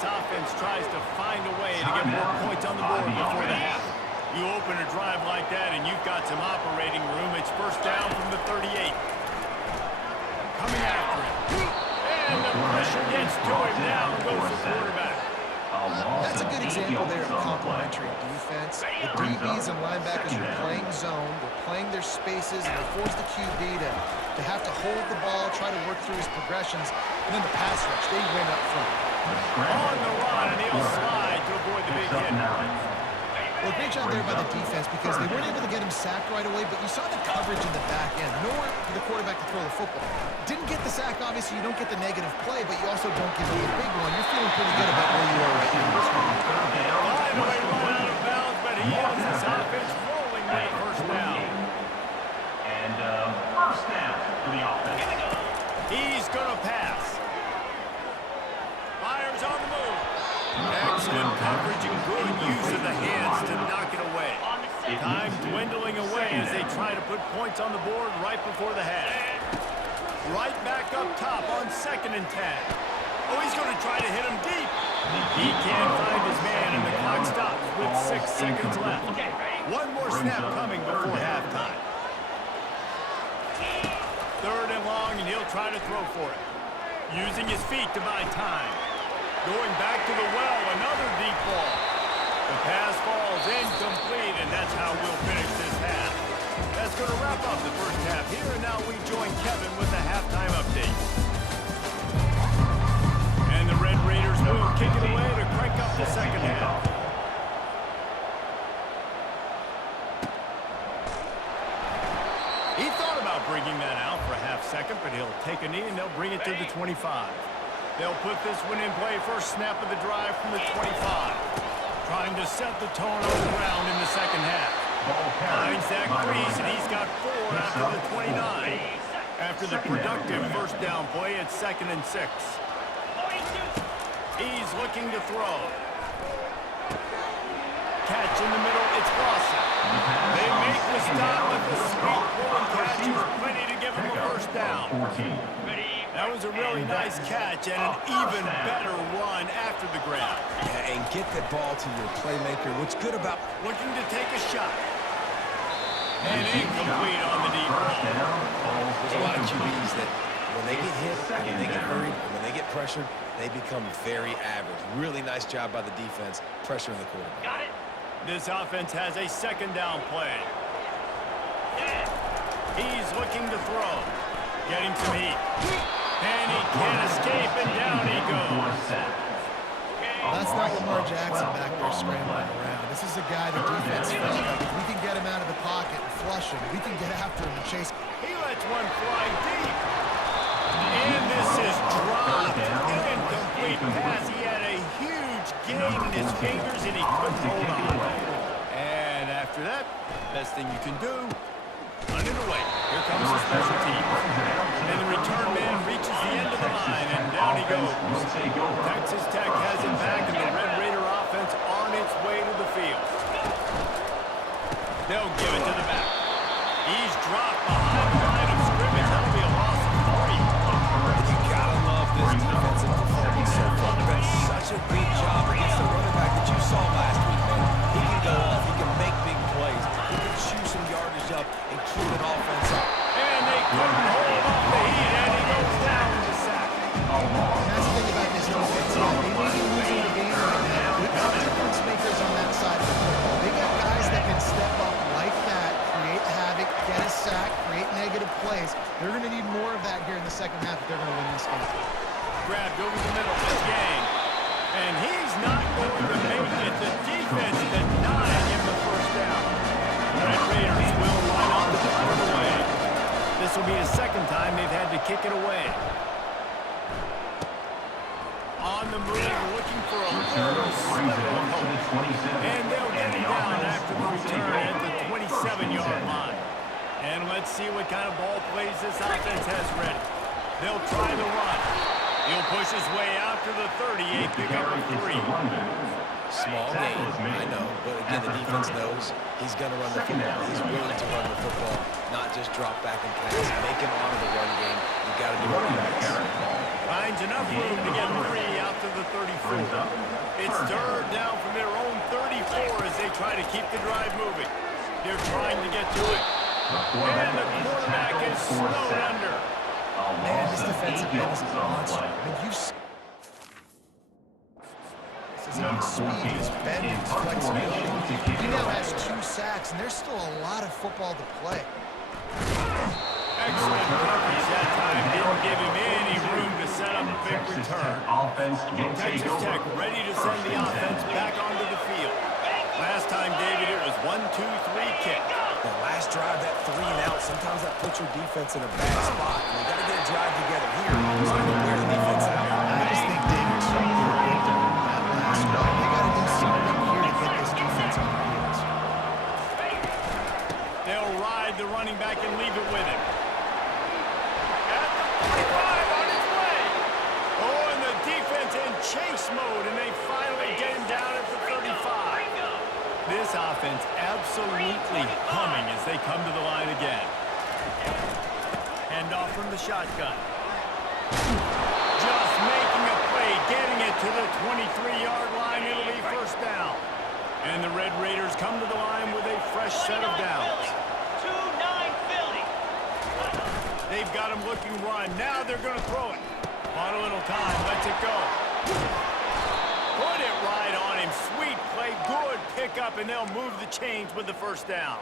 this offense tries to find a way to get more points on the board before the half. You open a drive like that, and you've got some operating room. It's first down from the 38. Coming after it. And the pressure gets to him. Down goes the quarterback. That's a good example there of complementary defense. The DBs and linebackers are playing zone, they're playing their spaces, and they force the QB to have to hold the ball, try to work through his progressions, and then the pass rush, they win up front. On the run, and he'll slide to avoid the big hit. Well, great job there by the defense because they weren't able to get him sacked right away, but you saw the coverage in the back end. Nowhere for the quarterback to throw the football. Didn't get the sack, obviously. You don't get the negative play, but you also don't give him the big one. You're feeling pretty good about where you are right now. Finally run out of bounds, but he has this offense rolling with a first down. And first down for the offense. He's going to pass. Fires on the move. Excellent coverage and good use of the hands to knock it away. Time dwindling away as they try to put points on the board right before the half. Right back up top on 2nd and 10. Oh, he's going to try to hit him deep. He can't find his man, and the clock stops with 6 seconds left. One more snap coming before halftime. 3rd and long, and he'll try to throw for it. Using his feet to buy time. Going back to the well, another deep ball. The pass falls incomplete, and that's how we'll finish this half. That's going to wrap up the first half here, and now we join Kevin with the halftime update. And the Red Raiders will kick it away to crank up the second half. He thought about bringing that out for a half second, but he'll take a knee, and they'll bring it to the 25. They'll put this one in play. First snap of the drive from the 25. Trying to set the tone on the ground in the second half. Finds that crease, and he's got 4 after the 29. After the productive first down play, it's 2nd and 6. He's looking to throw. Catch in the middle, it's Lawson. They make the stop with the sweet pulling catch. He's ready to give him a first down. That was a really nice catch and an even better run after the grab. Yeah, and get the ball to your playmaker. What's good about looking to take a shot. And incomplete on the deep ball. There's a lot of QBs that when they get hit, when they get hurried, and when they get pressured, they become very average. Really nice job by the defense, pressuring the quarterback. Got it. This offense has a 2nd down play. He's looking to throw. Getting some heat. And he can't escape, and down he goes. That's not Lamar Jackson back there scrambling around. This is a guy the defense felt like if we can get him out of the pocket and flush him, we can get after him and chase him. He lets one fly deep. And this is dropped. Incomplete pass. He had a huge gain in his fingers, and he couldn't hold on. And after that, best thing you can do, run it away. Here comes the special team. And the return man reaches the end of the line, and down he goes. Texas Tech has it back, and the Red Raider offense on its way to the field. They'll give it to the back. He's dropped behind the line of scrimmage. That'll be a loss of 3. You gotta love this defensive performance so far. They've done such a good job against the running back that you saw last week, man. He can go off. He can make big plays. He can chew some yardage up and keep an offense up. And they couldn't hold off the heat, and he goes down with a sack. That's the thing about this defense. They may be losing the game right now. They got difference makers on that side of the football. They got guys that can step up like that, create havoc, get a sack, create negative plays. They're going to need more of that here in the second half if they're going to win this game. Grabbed over the middle of this game. And he's not going to make it. The defense denying him the first down. Red Raiders will line up to punt it away. This will be the 2nd time they've had to kick it away. On the move, looking for a little sliver of hope. And they'll get it down after the return at the 27-yard line. And let's see what kind of ball plays this offense has ready. They'll try the run. He'll push his way out to the 38, pick up a 3. Small game, I know, but again, the defense knows he's going to run the football. He's willing to run the football, not just drop back and pass. Make him honor the run game. You got to do it fast. Finds enough room to get 3 out to the 34. It's third down from their own 34 as they try to keep the drive moving. They're trying to get to it. And the quarterback is snowed under. Man, this defensive end is a monster. I mean, you see his speed, his bend, his flexibility. He now has 2 sacks, and there's still a lot of football to play. Excellent coverage that time. Didn't give him any room to set up a big return. Texas Tech ready to send the offense back onto the field. Last time, David, it was 1-2-3 kick. The last drive, that 3 and out, sometimes that puts your defense in a bad spot. And you got to get a drive together here. So you can wear the defense out. I just think David's trying to get them that last drive. They got to do something here to get this defense on their heels. They'll ride the running back and leave it with him. At the 45 on his way. Oh, and the defense in chase mode, and they finally get him down at the 35. This offense absolutely humming as they come to the line again. Hand off from the shotgun. Just making a play, getting it to the 23-yard line. It'll be first down. And the Red Raiders come to the line with a fresh set of downs. 2-9 Philly. They've got him looking run. Now they're going to throw it. On a little time. Let's it go. Put it right on him. Sweet play. Good pickup, and they'll move the chains with the first down.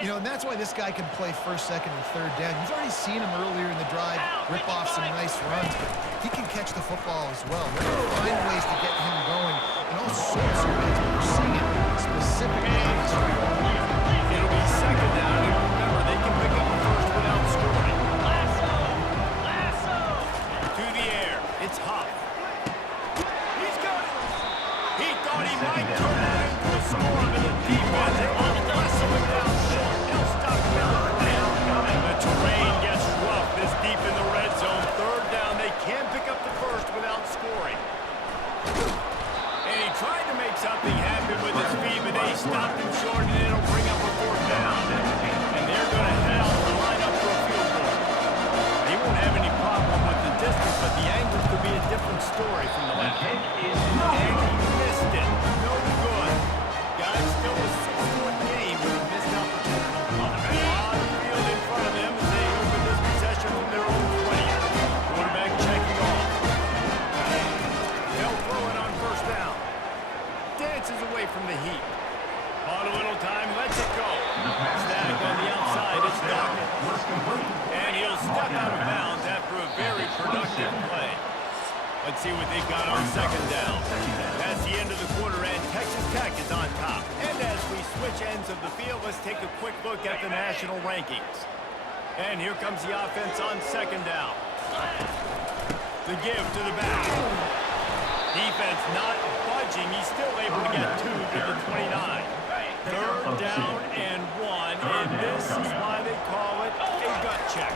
You know, and that's why this guy can play first, second, and third down. You've already seen him earlier in the drive rip off some nice runs, but he can catch the football as well. They're going to find ways to get him going in all sorts of ways, but we're seeing it specifically on this drive. It'll be second down, and remember, they can pick up the first without scoring. Lasso. To the air. It's Huff. He's got it. He thought he might turn that into a score, but the defense will wrestle him down short. They'll stop him out of play. The terrain gets rough this deep in the red zone. Third down. They can pick up the first without scoring. And he tried to make something happen with his feet, but they stopped him short, and it'll bring up a fourth down. And they're going to head out to line up for a field goal. He won't have any problem with the distance, but the angle could be a different story from the left. And he missed it. No good. Guys, still a 6-point game with a missed opportunity. A lot of field in front of them as they open this possession from their own 20. Quarterback checking off. They'll throw it on first down. Dances away from the heat. On a little time, lets it go. Static on the outside, it's Dawkins. And he'll step out of bounds after a very productive play. Let's see what they've got on second down. That's the end of the quarter, and Texas Tech is on top. And as we switch ends of the field, let's take a quick look at the national rankings. And here comes the offense on second down. The give to the back. Defense not budging. He's still able to get 2 to the 29. Third down and 1, and this is why they call it a gut check.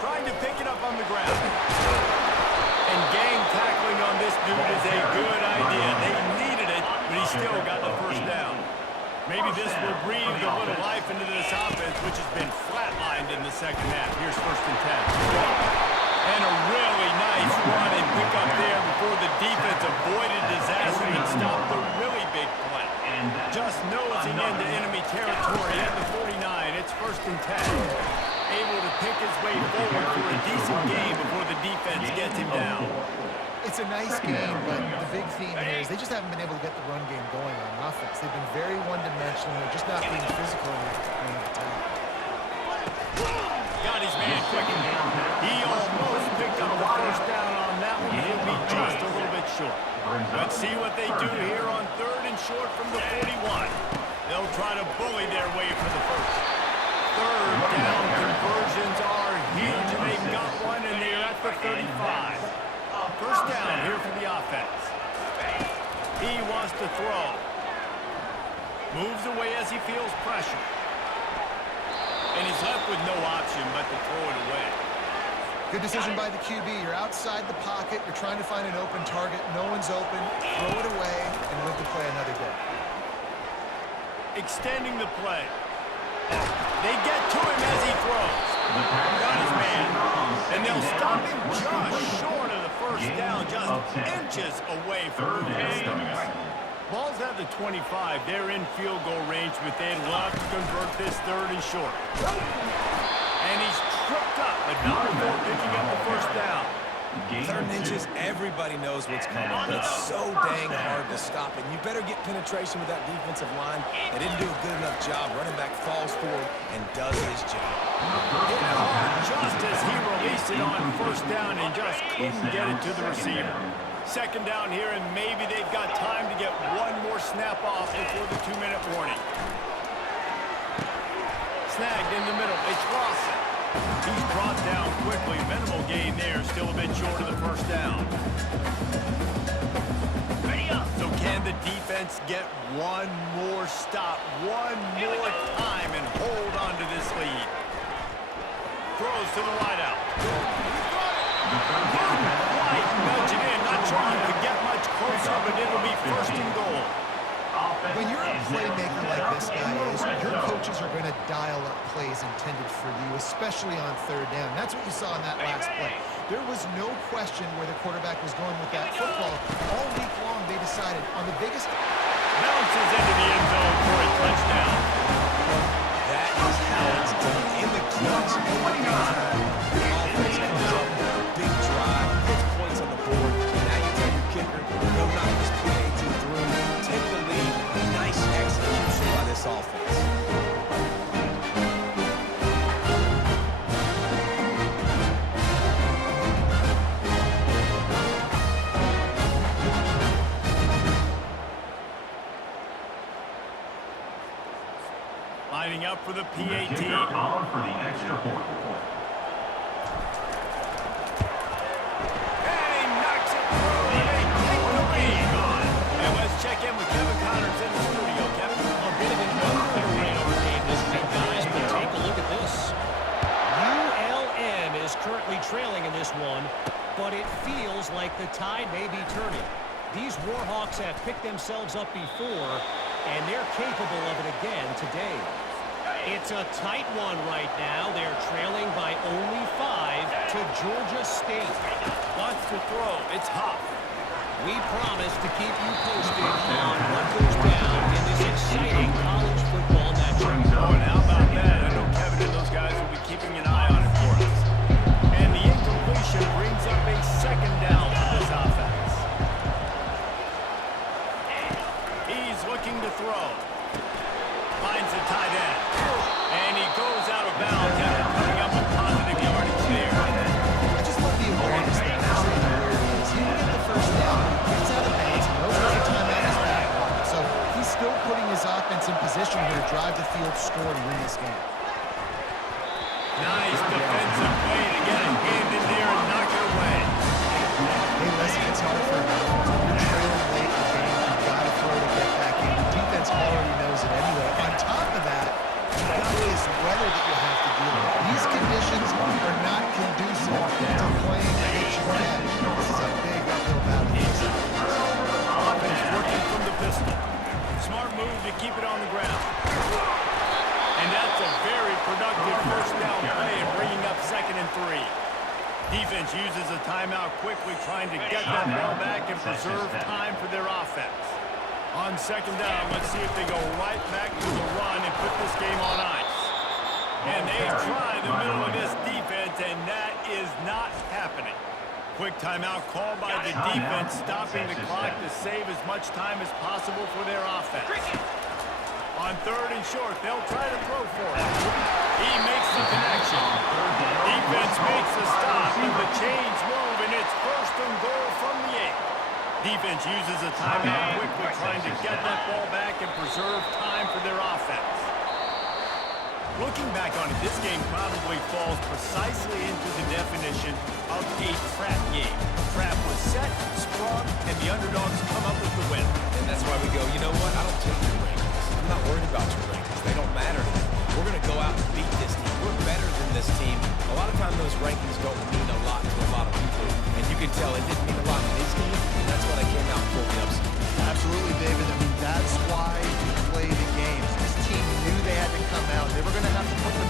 Trying to pick it up on the ground. And gang tackling on this dude is a good idea. They needed it, but he still got the first down. Maybe this will breathe a little life into this offense, which has been flatlined in the second half. Here's first and 10. And a really nice run and pick up there before the defense avoided disaster and stopped the really big play. Just nosing into enemy territory at the 49. It's first and 10. Able to pick his way forward for a decent game before the defense gets him down. It's a nice game, but the big theme here is they just haven't been able to get the run game going on offense. They've been very one-dimensional. They're just not being physical enough to bring the attack. Got his man quick. He almost picked up the first down on that one. He'll be just a little bit short. Let's see what they do here on third and short from the 41. They'll try to bully their way for the first. Third down conversions are huge, and they've got one, and they're at the 35. First down here for the offense. He wants to throw. Moves away as he feels pressure. And he's left with no option but to throw it away. Good decision by the QB. You're outside the pocket. You're trying to find an open target. No one's open. Throw it away and live to play another day. Extending the play. They get to him as he throws. Got his man. And they'll first down just inches away from the gains. Ball's at the 25. They're in field goal range, but they'd love to convert this 3rd and short. And he's tripped up, but not before picking up the first down. 3rd and inches, everybody knows what's coming. It's so dang hard to stop it. You better get penetration with that defensive line. They didn't do a good enough job. Running back falls forward and does his job. Hit hard just as he released it on first down and just couldn't get it to the receiver. 2nd down here, and maybe they've got time to get one more snap off before the 2-minute warning. Snagged in the middle. It's Lawson. He's brought down quickly. Minimal gain there. Still a bit short of the first down. So can the defense get one more stop, one more time, and hold on to this lead? Throws to the wideout. Quite nudge it in. Not sure you could get much closer, but it'll be 1st and goal. When you're a playmaker like this guy is, your coaches are going to dial up plays intended for you, especially on 3rd down. That's what you saw in that last play. There was no question where the quarterback was going with that football. All week long, they decided on the biggest... Bounces into the end zone for a touchdown. That is how it's done. In the clutch, anytime the offense comes up with a big drive, puts points on the board, now you tell your kicker, go knock this PAT through, take the lead. Nice execution by this offense. Lining up for the PAT. Calling for the extra point. And he knocks it through, and they take the lead. And let's check in with Kevin Connors in the studio. Kevin? A bit of an unclear radar game this week, guys, but take a look at this. ULM is currently trailing in this one, but it feels like the tide may be turning. These Warhawks have picked themselves up before, and they're capable of it again today. It's a tight one right now. They're trailing by only 5 to Georgia State. Wants to throw. It's Huff. We promise to keep you posted on what goes down in this exciting college football matchup. Oh, and how about that? I know Kevin and those guys will be keeping an eye on it for us. And the incompletion brings up a 2nd down for this offense. He's looking to throw. Finds the tight end. And he goes out of bounds after coming up with positive yardage there. I just love the awareness that he's where he is. He will get the first down, gets out of bounds, he knows there's a timeout in his back pocket. So he's still putting his offense in position here to drive the field, score, and win this game. Nice defensive play to get a hand in there and knock it away. Hey, listen, it's hard for an offense. When you're trailing late in the game, you've got to throw to get back in. The defense already knows it anyway. On top of that, you've got this weather that you have to deal with. These conditions are not conducive to playing H1. This is a big uphill battle for this offense. Offense working from the pistol. Smart move to keep it on the ground. And that's a very productive first down play and bringing up 2nd and 3. Defense uses a timeout quickly, trying to get that ball back and preserve time for their offense. On 2nd down, let's see if they go right back to the run and put this game on ice. And they try the middle of this defense, and that is not happening. Quick timeout called by the defense, stopping the clock to save as much time as possible for their offense. On 3rd and short, they'll try to throw for it. He makes the connection. Defense makes the stop, and the chains move, and it's 1st and goal from the 8. Defense uses a timeout quickly, trying to get that ball back and preserve time for their offense. Looking back on it, this game probably falls precisely into the definition of a trap game. Trap was set, sprung, and the underdogs come up with the win. And that's why we go, you know what? I don't take your rankings. I'm not worried about your rankings. They don't matter to me. We're going to go out and beat this team. We're better than this team. A lot of times those rankings don't mean a lot to a lot of people. And you can tell it didn't mean a lot to this team. And that's why they came out and pulled the upset. Absolutely, David. I mean, that's why you play the games. This team knew they had to come out. They were going to have to put them